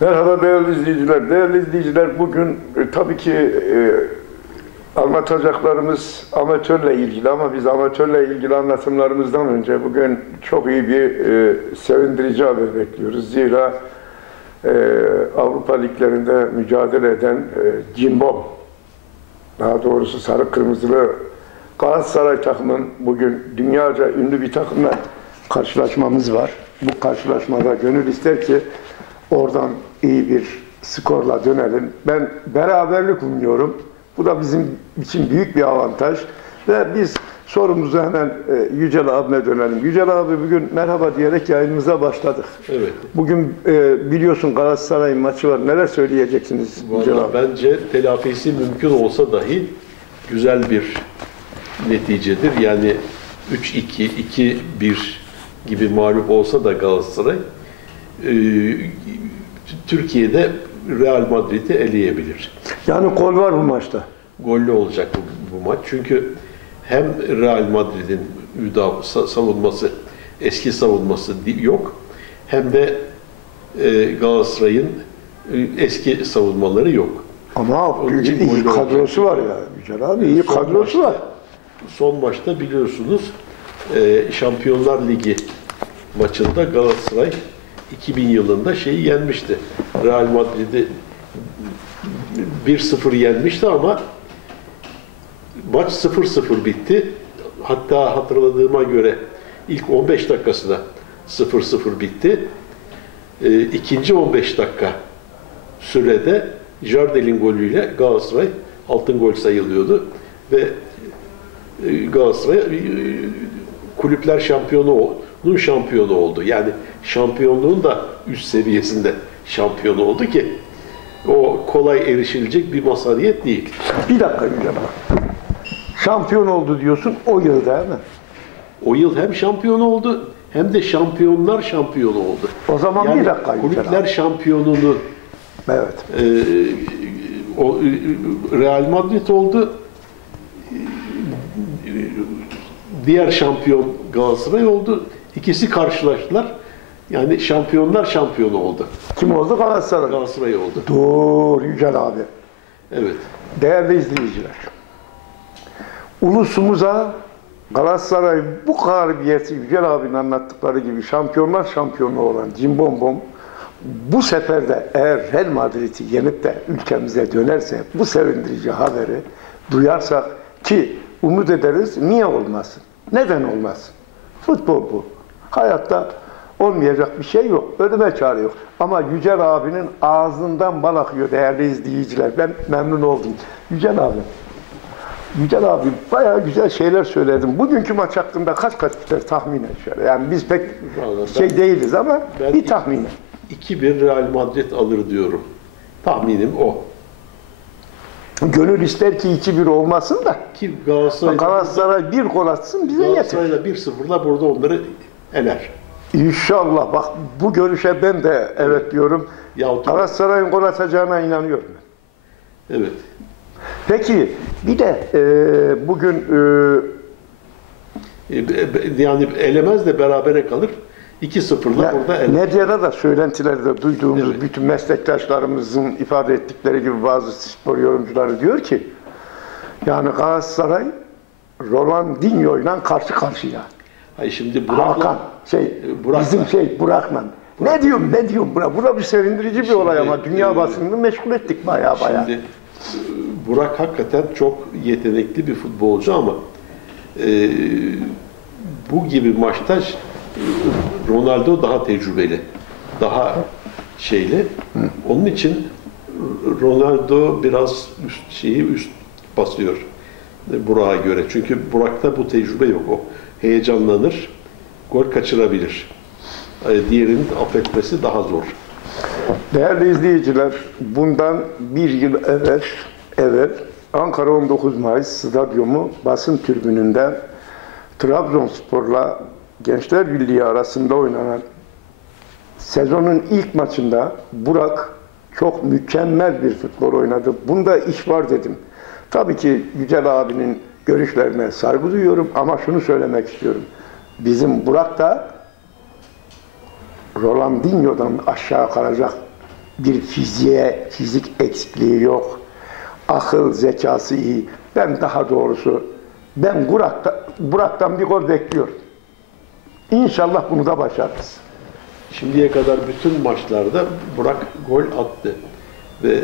Merhaba değerli izleyiciler. Değerli izleyiciler bugün e, tabii ki e, anlatacaklarımız amatörle ilgili ama biz amatörle ilgili anlatımlarımızdan önce bugün çok iyi bir e, sevindirici haber bekliyoruz. Zira e, Avrupa liglerinde mücadele eden e, Cimbom, daha doğrusu sarı kırmızılı Galatasaray takımın bugün dünyaca ünlü bir takımla karşılaşmamız var. Bu karşılaşmada gönül ister ki oradan iyi bir skorla dönelim. Ben beraberlik umuyorum. Bu da bizim için büyük bir avantaj. Ve biz sorumuzu hemen e, Yücel abime dönelim. Yücel abi bugün merhaba diyerek yayınımıza başladık. Evet. Bugün e, biliyorsun Galatasaray'ın maçı var. Neler söyleyeceksiniz Yücel Vallahi abi? bence telafisi mümkün olsa dahi güzel bir neticedir. Yani 3-2, 2-1 gibi mağlup olsa da Galatasaray e, Türkiye'de Real Madrid'i eleyebilir. Yani gol var bu maçta. Gollü olacak bu, bu maç. Çünkü hem Real Madrid'in savunması, eski savunması yok. Hem de e, Galatasaray'ın e, eski savunmaları yok. Ama iyi gollü kadrosu var ya Yücel abi. iyi Son kadrosu maçta- var. Son maçta biliyorsunuz e, Şampiyonlar Ligi maçında Galatasaray 2000 yılında şeyi yenmişti. Real Madrid'i 1-0 yenmişti ama maç 0-0 bitti. Hatta hatırladığıma göre ilk 15 dakikasında 0-0 bitti. E, ikinci 15 dakika sürede Jardel'in golüyle Galatasaray altın gol sayılıyordu ve e, Galatasaray e, kulüpler şampiyonunun şampiyonu oldu. Yani şampiyonluğun da üst seviyesinde şampiyonu oldu ki o kolay erişilecek bir masaliyet değil. Bir dakika Yücel. Şampiyon oldu diyorsun o yıl değil mi? O yıl hem şampiyon oldu hem de şampiyonlar şampiyonu oldu. O zaman Yani bir dakika Yücel kulüpler şampiyonunu Evet. e, o e, Real Madrid oldu. Diğer şampiyon Galatasaray oldu. İkisi karşılaştılar. Yani şampiyonlar şampiyonu oldu. Kim oldu? Galatasaray. Galatasaray oldu. Doğru Yücel abi. Evet. Değerli izleyiciler. Ulusumuza Galatasaray bu galibiyeti Yücel abinin anlattıkları gibi şampiyonlar şampiyonu olan Cimbombom bu sefer de eğer Real Madrid'i yenip de ülkemize dönerse bu sevindirici haberi duyarsak ki umut ederiz niye olmasın? Neden olmasın? Futbol bu. Hayatta olmayacak bir şey yok. Önüme çare yok. Ama Yücel abinin ağzından bal akıyor değerli izleyiciler. Ben memnun oldum. Yücel abi. Yücel abi bayağı güzel şeyler söyledim. Bugünkü maç hakkında kaç kaç biter tahminen şöyle. Yani biz pek Vallahi şey ben- değiliz ama ben bir tahminen. 2-1 Real Madrid alır diyorum. Tahminim o. Gönül ister ki 2-1 olmasın da Ki Galatasaray Galatasaray bir gol atsın bize yeter. Galatasaray'la 1-0'la burada onları eler. İnşallah bak bu görüşe ben de evet diyorum. Yahut Galatasaray'ın gol atacağına inanıyorum. evet. Peki bir de e, bugün e, E, Yani elemez de berabere kalır. 2-0'la Ya, burada eler. medyada da söylentilerde duyduğumuz Evet. bütün meslektaşlarımızın ifade ettikleri gibi bazı spor yorumcuları diyor ki yani Galatasaray Ronaldinho ile karşı karşıya. Hayır şimdi Burak'la Hakan şey Burak'la. bizim şey Burak'la. Ne diyorum ne diyorum buna? Buna bir sevindirici bir olay ama dünya e, basınını meşgul ettik baya baya. Şimdi e, Burak hakikaten çok yetenekli bir futbolcu ama e, bu gibi maçta e, Ronaldo daha tecrübeli. Daha şeyli. Onun için Ronaldo biraz üst şeyi üst basıyor e, Burak'a göre. Çünkü Burak'ta bu tecrübe yok. O heyecanlanır, gol kaçırabilir. E, Diğerinin affetmesi daha zor. Değerli izleyiciler, bundan bir yıl evvel, evvel Ankara 19 Mayıs Stadyumu basın tribününden Trabzonspor'la Gençler Birliği arasında oynanan sezonun ilk maçında Burak çok mükemmel bir futbol oynadı. Bunda iş var dedim. Tabii ki Yücel abinin görüşlerine saygı duyuyorum ama şunu söylemek istiyorum. Bizim Burak da Ronaldinho'dan aşağı kalacak bir fiziğe, fizik eksikliği yok. Akıl, zekası iyi. Ben daha doğrusu ben Burak'ta, Burak'tan bir gol bekliyorum. İnşallah bunu da başarırız. Şimdiye kadar bütün maçlarda Burak gol attı. Ve